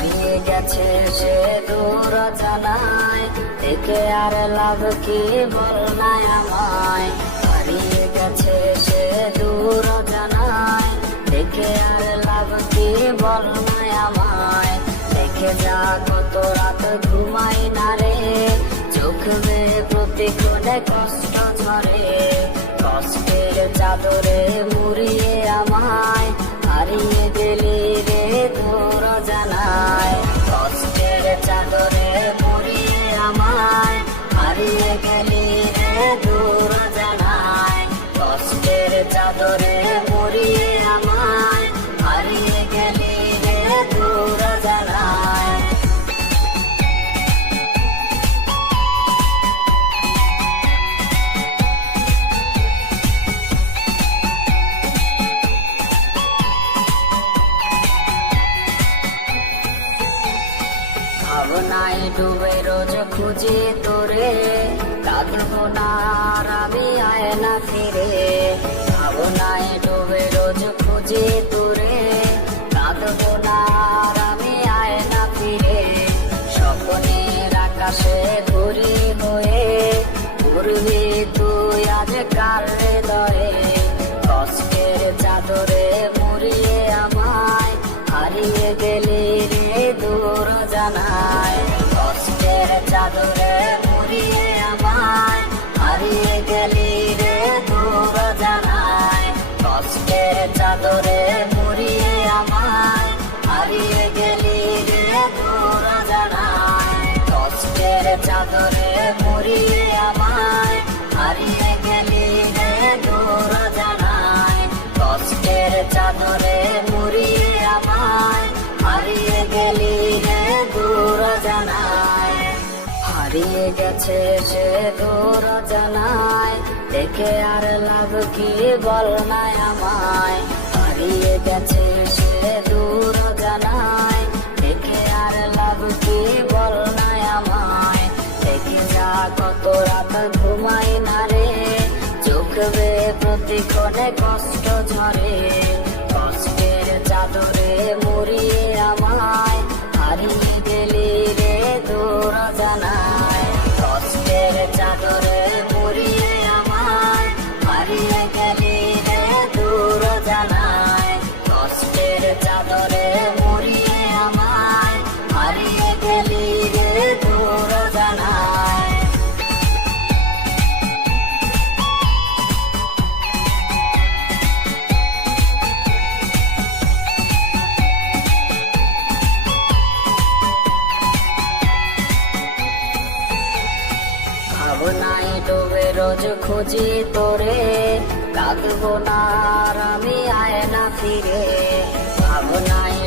হারিয়ে গেছে সে দূর জানায়, দেখে আর লাভ কি বল না আমায়। হারিয়ে গেছে সে দূর জানায়, দেখে আর লাভ কি বল না আমায়। দেখে যা কত রাত ঘুমাই না রে, চোখ বেয়ে প্রতিক্ষণে কষ্ট ঝরে। কষ্টের চাদরে মুড়িয়ে আমায় হারিয়ে গেলি রে তোর জানায়। কষ্টের চাদরে মুড়িয়ে আমায় হারিয়ে গেলি রে তোর জানায়। কষ্টের চাদরে মুড়িয়ে আমায় হারিয়ে গেলি রে তোর জানায়। ভাবনায় ডুবে রোজ খুঁজি তোরে, কাঁদবো না আর আমি আয়না ফিরে। ভাবনায় ডুবে রোজ খুঁজি তোরে, কাঁদবো না আর আমি আয়না ফিরে। স্বপ্নের আকাশে ঘুরি হয়ে ঘুরবি তুই আজ কার হৃদয়ে। কষ্টের চাদরে মুড়িয়ে আমায় হারিয়ে গেলি রে দূর জানায়। কষ্টের চাদরে মুড়িয়ে আমায় হারিয়ে গেলি রে দূর জানায়। কষ্টের চাদরে মুড়িয়ে আমায় হারিয়ে গেলি রে দূর জানায়। কষ্টের চাদরে মুড়িয়ে আমায় হারিয়ে গেলি রে দূর জানায়। কষ্টের চাদরে মুড়িয়ে আমায় হারিয়ে গেলি রে দূর জানায়। হারিয়ে গেছে সে দূর জানায়, দেখে আর লাভ কি বল না আমায়। হারিয়ে গেছে সে দূর জানায়, দেখে আর লাভ কি বল না আমায়। দেখে যা কত রাত ঘুমাই না রে, চোখ বেয়ে প্রতিক্ষণে কষ্ট ঝরে। কষ্টের চাদরে মুড়িয়ে আমায় হারিয়ে গেলি রে দূর জানায়। কষ্টের চাদরে মুড়িয়ে আমায় হারিয়ে গেলি রে দূর জানায়। কষ্টের চাদরে মুড়িয়ে আমায় হারিয়ে গেলি রে দূর জানায়। ভাবনায় ডুবে রোজ খুঁজি তোরে, কাঁদবো না আর আমি আয়না ফিরে। ভাবনায়